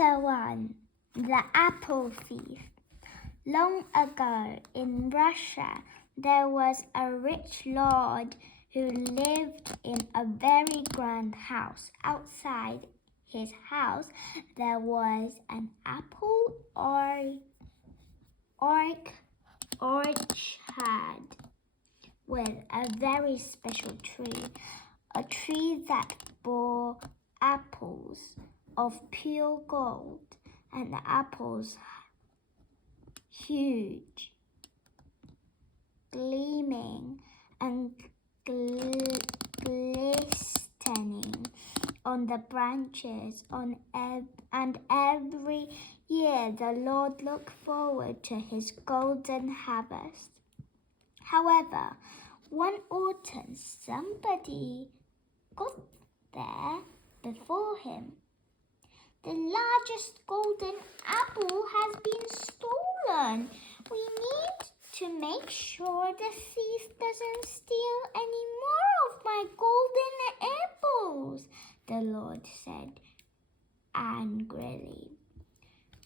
Chapter 1. The Apple Thief. Long ago in Russia, there was a rich lord who lived in a very grand house. Outside his house, there was an apple orchard with a very special tree, a tree that bore apples of pure gold, and the apples huge, gleaming and glistening on the branches. And every year the Lord looked forward to his golden harvest. However, one autumn somebody got there before him. The largest golden apple has been stolen. We need to make sure the thief doesn't steal any more of my golden apples, the Lord said angrily.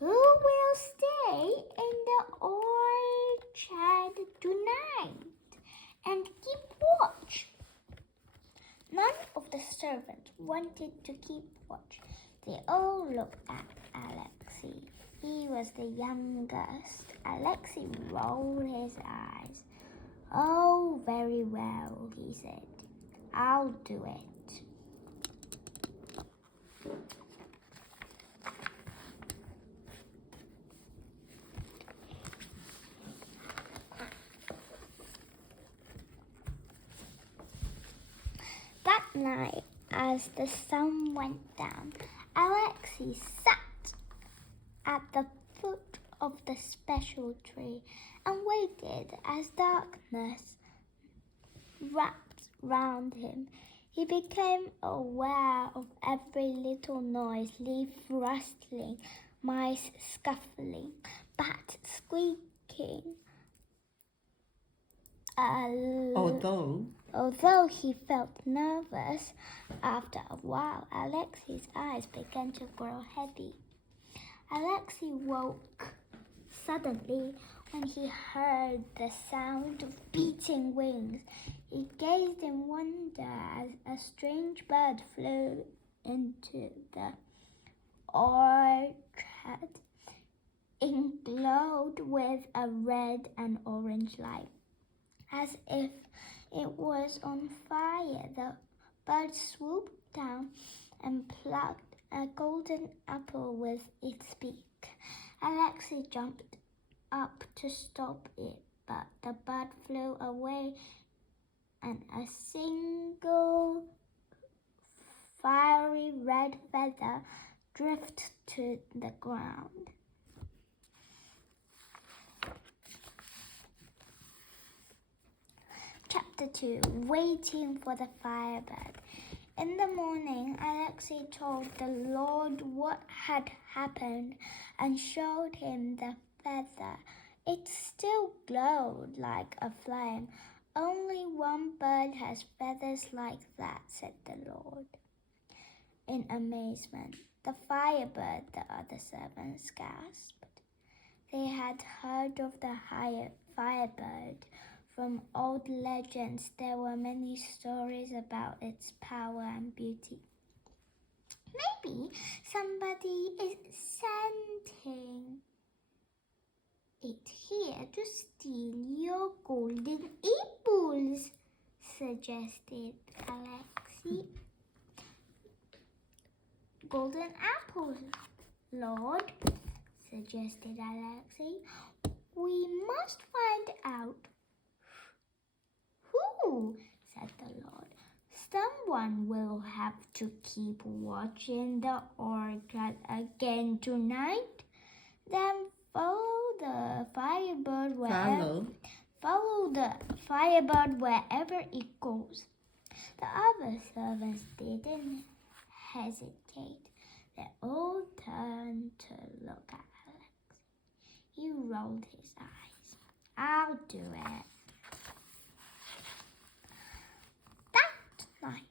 Who will stay in the orchard tonight and keep watch? None of the servants wanted to keep watch. They all looked at Alexie. He was the youngest. Alexie rolled his eyes. Oh, very well, he said. I'll do it. That night, as the sun went down, Alexie sat at the foot of the special tree and waited as darkness wrapped round him. He became aware of every little noise, leaf rustling, mice scuffling, bats squeaking. Although he felt nervous, after a while, Alexie's eyes began to grow heavy. Alexie woke suddenly when he heard the sound of beating wings. He gazed in wonder as a strange bird flew into the orchard. It glowed with a red and orange light, as if it was on fire. The bird swooped down and plucked a golden apple with its beak. Alexie jumped up to stop it, but the bird flew away and a single fiery red feather drifted to the ground. Chapter 2. Waiting for the firebird. In the morning, Alexie told the Lord what had happened and showed him the feather. It still glowed like a flame. Only one bird has feathers like that, said the Lord. In amazement, the firebird, the other servants gasped. They had heard of the firebird from old legends. There were many stories about its power and beauty. Maybe somebody is sending it here to steal your golden apples, suggested Alexie. Golden apples, Lord, suggested Alexie. We must find out. Who? Said the Lord. Someone will have to keep watching the orchard again tonight. Then follow the firebird wherever it goes. The other servants didn't hesitate. They all turned to look at Alexie. He rolled his eyes. I'll do it. That night,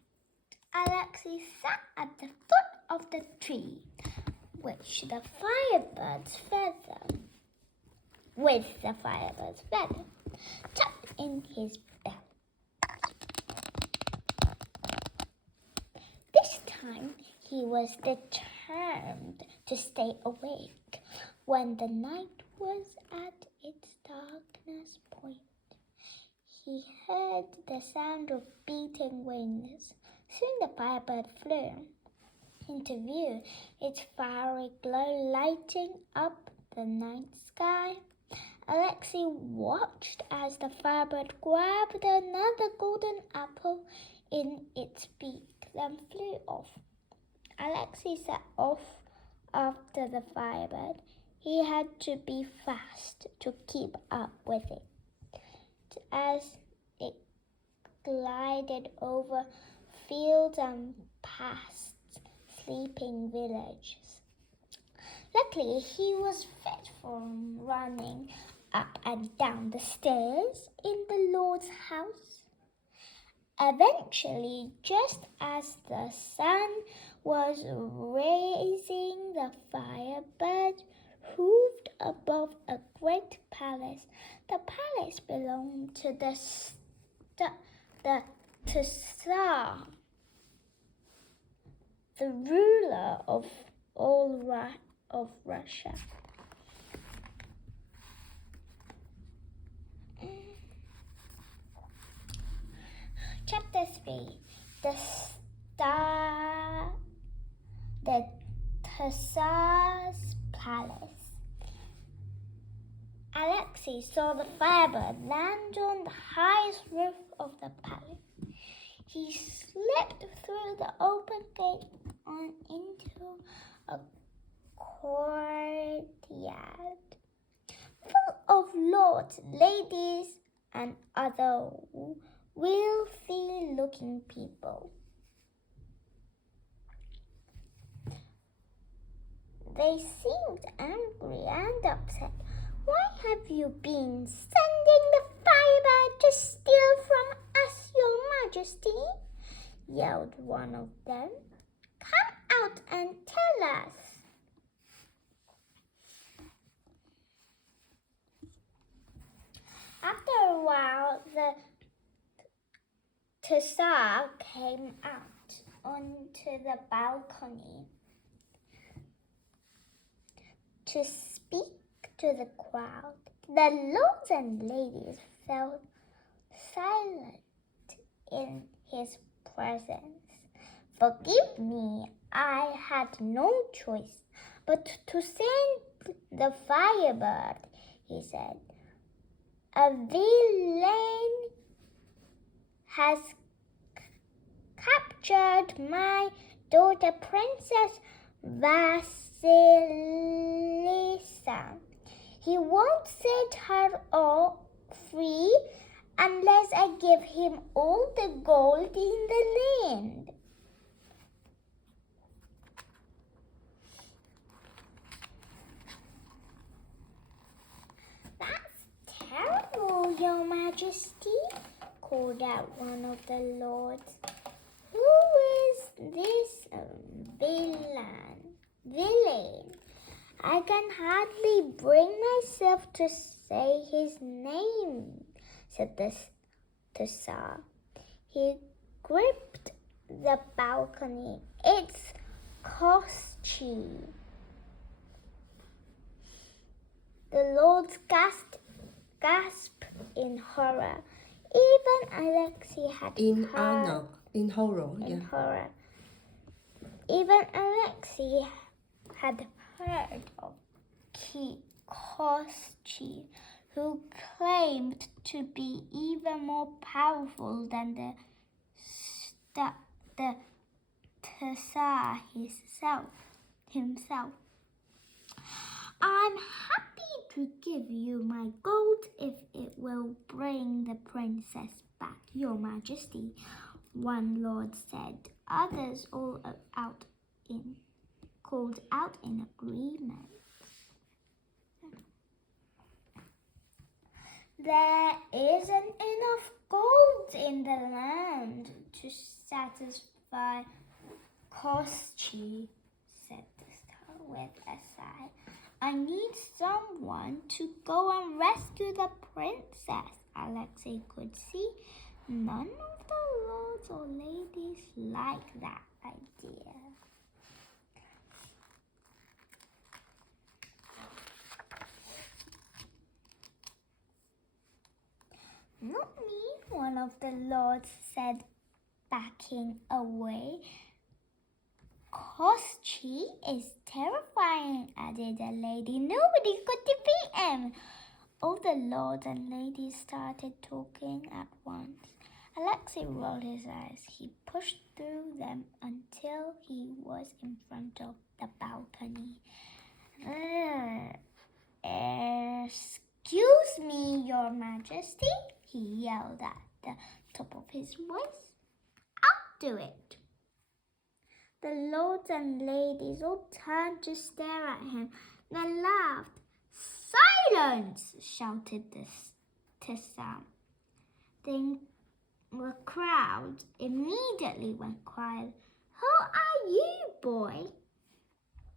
Alexie sat at the foot of the tree, which the firebird's feather, with the firebird's feather, tucked in his belt. This time he was determined to stay awake when the night was at its darkness point. He heard the sound of beating wings. Soon the firebird flew into view, its fiery glow lighting up the night sky. Alexie watched as the firebird grabbed another golden apple in its beak, then flew off. Alexie set off after the firebird. He had to be fast to keep up with it as it glided over fields and past sleeping villages. Luckily, he was fit from running up and down the stairs in the Lord's house. Eventually, just as the sun was raising, the firebird hovered above a great palace. The palace belonged to the Tsar, the ruler of all of Russia. Chapter 3. The Tsar's Palace. Alexie saw the firebird land on the highest roof of the palace. He slipped through the open gate on into a courtyard full of lords, ladies, and other wealthy-looking people. They seemed angry and upset. "Why have you been sending the firebird to steal from us, Your Majesty?" yelled one of them. "Come out and tell us." After a while, the Tsar came out onto the balcony to speak to the crowd. The lords and ladies fell silent in his presence. "Forgive me, I had no choice but to send the firebird," he said. "A villain has captured my daughter, Princess Vasilisa. He won't set her all free unless I give him all the gold in the land." "That's terrible, Your Majesty," called out one of the lords. "Who is this villain? I can hardly bring myself to say his name," said the Tsar. He gripped the balcony. "It's Alexie." The lords gasped in horror. Even Alexie had heard. In horror. Even Alexie had heard of Alexie, who claimed to be even more powerful than the Tsar himself. "I'm happy to give you my gold if it will bring the princess back, Your Majesty," one lord said. Others called out in agreement. "There isn't enough gold in the land to satisfy Alexie," said the Tsar. with a sigh. I need someone to go and rescue the princess. Alexie could see none of the lords or ladies liked that idea. Not me, one of the lords said, backing away. Alexie is terrifying, added a lady. Nobody could defeat him. All the lords and ladies started talking at once. Alexie rolled his eyes. He pushed through them until he was in front of the balcony. Excuse me, Your Majesty, he yelled at the top of his voice. I'll do it. The lords and ladies all turned to stare at him, then laughed. Silence! Shouted Tessa. Then the crowd immediately went quiet. Who are you, boy?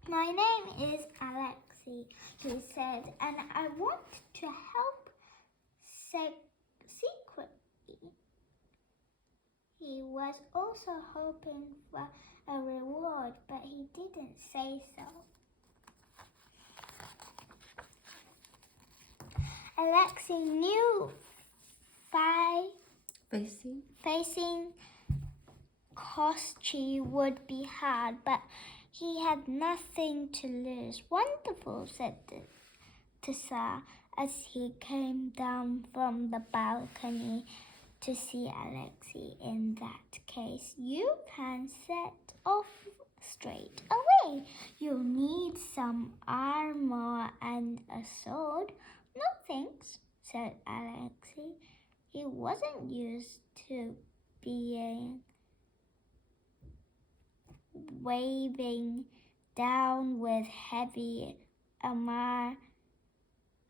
My name is Alexie, he said, and I want to help secretly. He was also hoping for a reward, but he didn't say so. Alexie knew facing Alexie would be hard, but he had nothing to lose. Wonderful, said Tessa as he came down from the balcony to see Alexie. In that case, you can set off straight away. You'll need some armor and a sword. No thanks, said Alexie. He wasn't used to being waving down with heavy armor,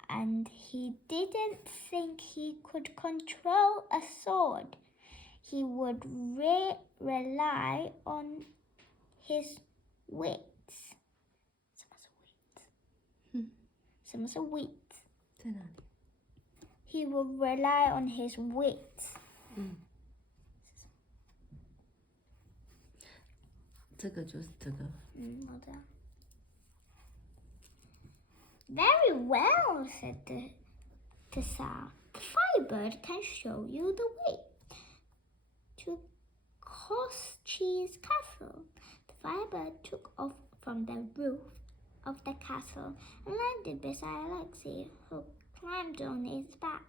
and he didn't think he could control a sword. He would rely on his wits. 什么是 wits? 在哪里? He would rely on his wits. 这个就是这个。好的。Very well, said Tessa. The firebird can show you the way to Alexie's castle. The firebird took off from the roof of the castle and landed beside Alexie, who climbed on his back.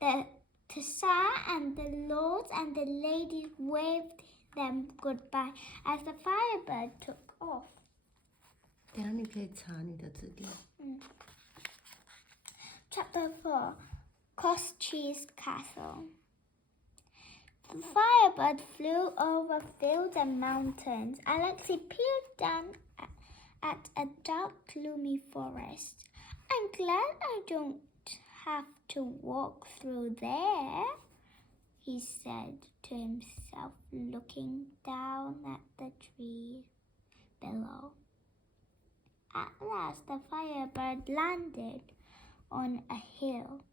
The Tessa and the lords and the ladies waved them goodbye as the firebird took off. 等下你可以查你的字典。Chapter 4, Alexie's Castle. The firebird flew over fields and mountains. Alexie peered down at a dark, gloomy forest. I'm glad I don't have to walk through there, he said to himself, looking down at the trees below. At last, the firebird landed on a hill.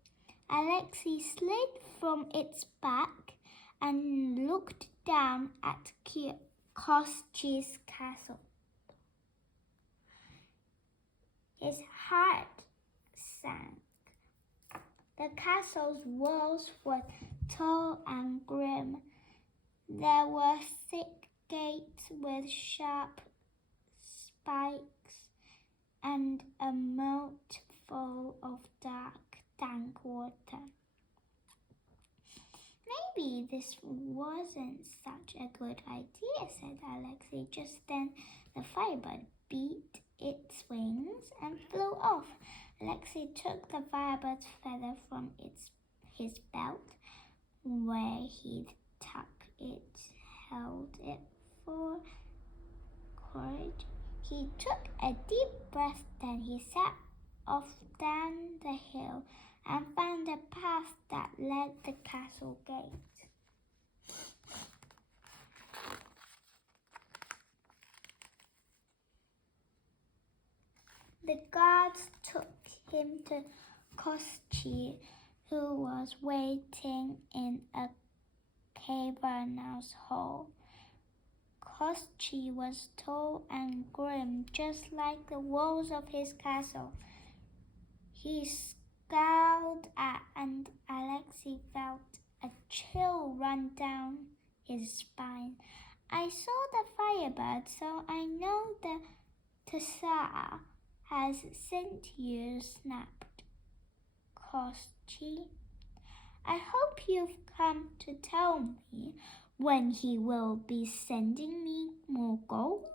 Alexie slid from its back and looked down at Alexie's castle. His heart sank. The castle's walls were tall and grim. There were thick gates with sharp spikes and a moat full of dank water. Maybe this wasn't such a good idea, said Alexie. Just then, the firebird beat its wings and flew off. Alexie took the firebird's feather from his belt, where he'd tucked it, held it for courage. He took a deep breath, then he set off down the hill and found a path that led the castle gate. The guards took him to Alexie, who was waiting in a cavernous hole. Alexie was tall and grim, just like the walls of his castle. He scowled and Alexie felt a chill run down his spine. I saw the firebird, so I know the Tsar has sent you, snapped Alexie. I hope you've come to tell me when he will be sending me more gold.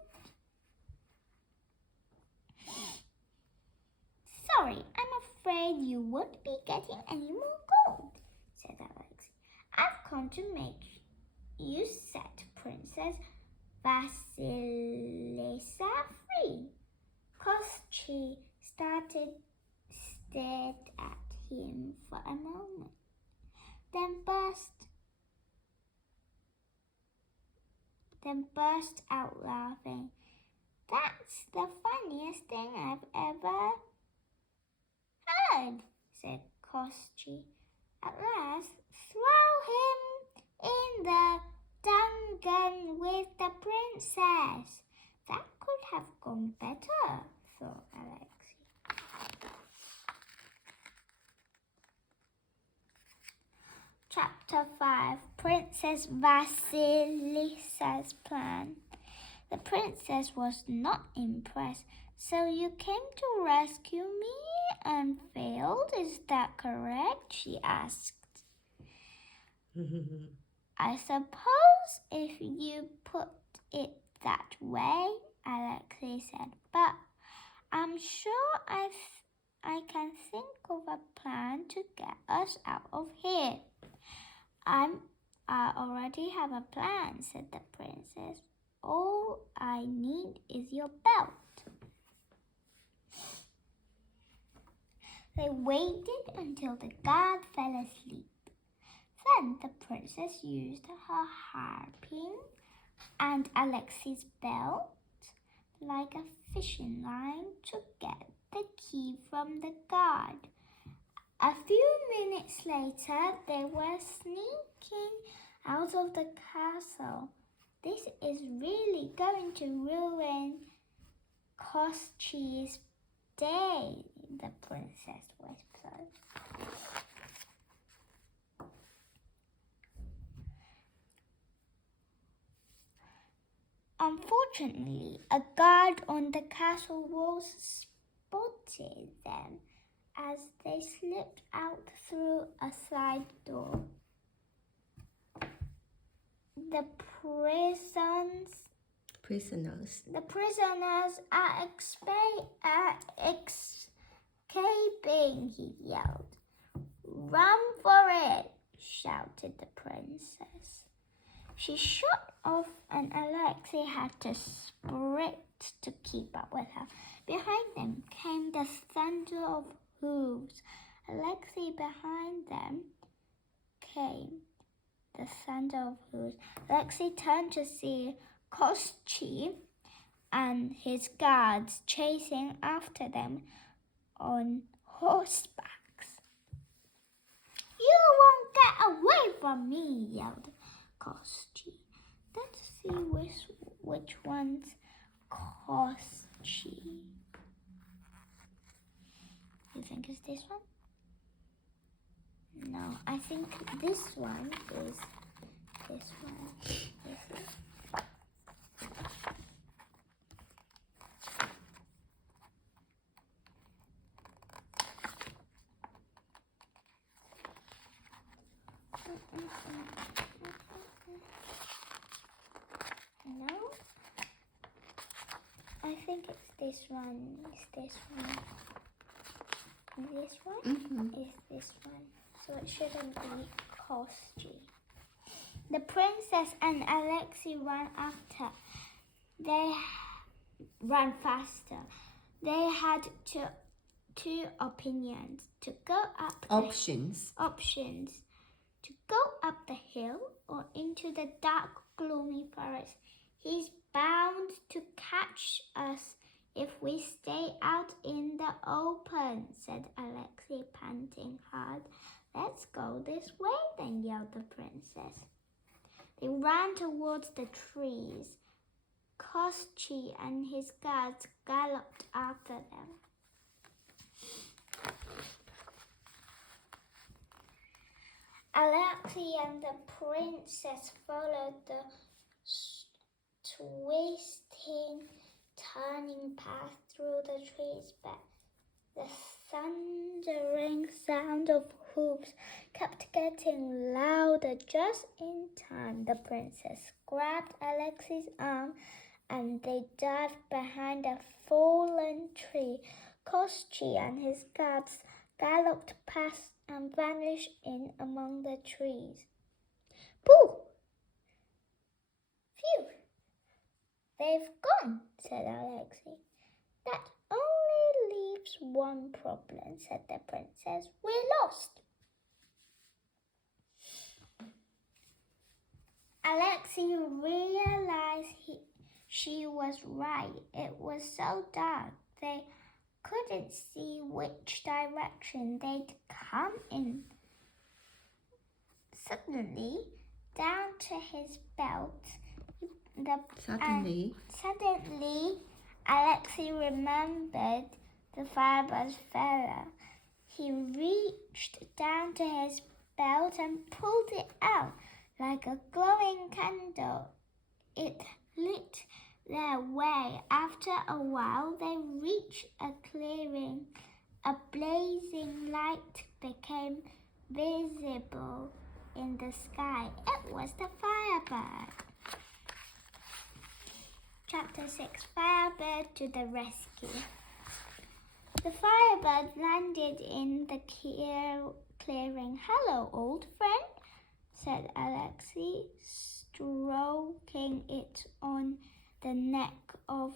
Sorry, I'm afraid you won't be getting any more gold, said Alexie. I've come to make you set Princess Vasilisa free. Alexie stared at him for a moment, then burst out laughing. That's the funniest thing I've ever heard, said Alexie. At last, throw him in the dungeon with the princess. That could have gone better, thought Alexie. Chapter 5, Princess Vasilisa's Plan. The princess was not impressed. So you came to rescue me and failed, is that correct? She asked. I suppose if you put it that way, Alexie said, but I'm sure I can think of a plan to get us out of here. I already have a plan, said the princess. All I need is your belt. They waited until the guard fell asleep. Then the princess used her hairpin and Alexie's belt like a fishing line to get the key from the guard. A few minutes later, they were sneaking out of the castle. This is really going to ruin Alexie's day, the princess whispered. Unfortunately, a guard on the castle walls spotted them as they slipped out through a side door. The prisoners are escaping, he yelled. Run for it, shouted the princess. She shot off and Alexie had to sprint to keep up with her. Behind them came the thunder of hooves. Alexie behind them came the thunder of hooves. Alexie turned to see Alexie and his guards chasing after them on horsebacks. You won't get away from me, yelled Alexie. Let's see which one's Alexie. You think it's this one? No, I think this one is this one. This is. No, I think it's this one. It's this one. This one is this one. So it shouldn't be Alexie. The princess and Alexie ran after. They ran faster. They had two opinions: to go up Options. To go up the hill or into the dark, gloomy forest. He's bound to catch us if we stay out in the open, said Alexie, panting hard. Let's go this way, then, yelled the princess. They ran towards the trees. Alexie and his guards galloped after them. Alexie and the princess followed the twisting, turning path through the trees, but the thundering sound of hooves kept getting louder. Just in time, the princess grabbed Alexie's arm and they dived behind a fallen tree. Alexie and his guards galloped past and vanished in among the trees. Pooh! Phew! They've gone, said Alexie. That only leaves one problem, said the princess. We're lost. Alexie realized she was right. It was so dark they couldn't see which direction they'd come in. Suddenly, down to his belt, Suddenly, Alexie remembered the firebird's feather. He reached down to his belt and pulled it out like a glowing candle. It lit their way. After a while, they reached a clearing. A blazing light became visible in the sky. It was the firebird. Chapter 6, Firebird to the Rescue. The firebird landed in the clearing. Hello, old friend, said Alexie, stroking it on the neck of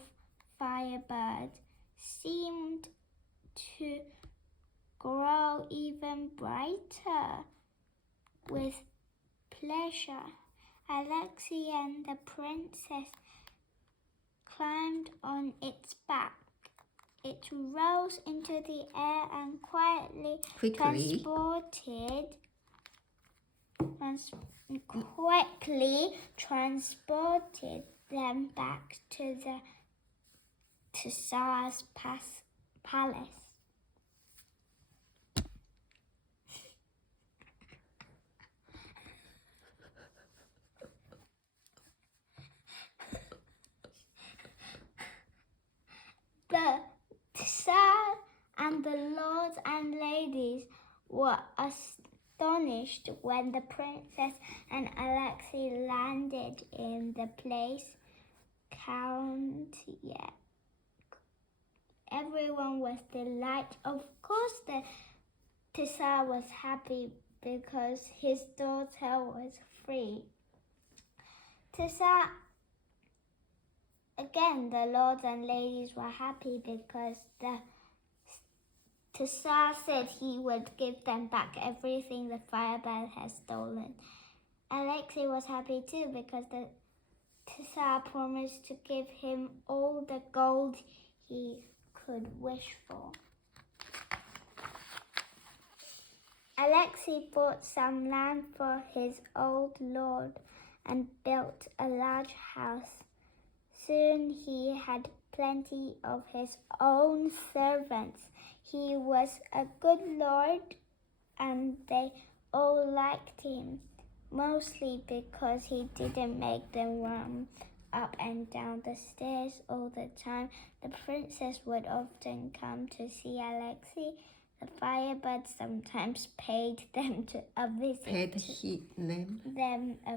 Firebird. Seemed to grow even brighter with pleasure. Alexie and the princess climbed on its back. It rose into the air and quickly transported them back to the Tsar's palace. The Tsar and the lords and ladies were astonished when the princess and Alexie landed in the place. Everyone was delighted. Of course, the Tsar was happy because his daughter was free. Again, the lords and ladies were happy because the Tsar said he would give them back everything the firebird had stolen. Alexie was happy too because the Tsar promised to give him all the gold he could wish for. Alexie bought some land for his old lord and built a large house. Soon he had plenty of his own servants. He was a good lord and they all liked him, mostly because he didn't make them run up and down the stairs all the time. The princess would often come to see Alexie. The firebird sometimes paid them a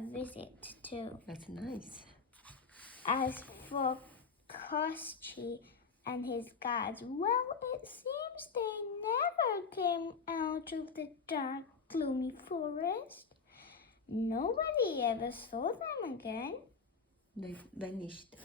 visit too. That's nice. As for Alexie and his guards, well, it seems they never came out of the dark, gloomy forest. Nobody ever saw them again. They vanished.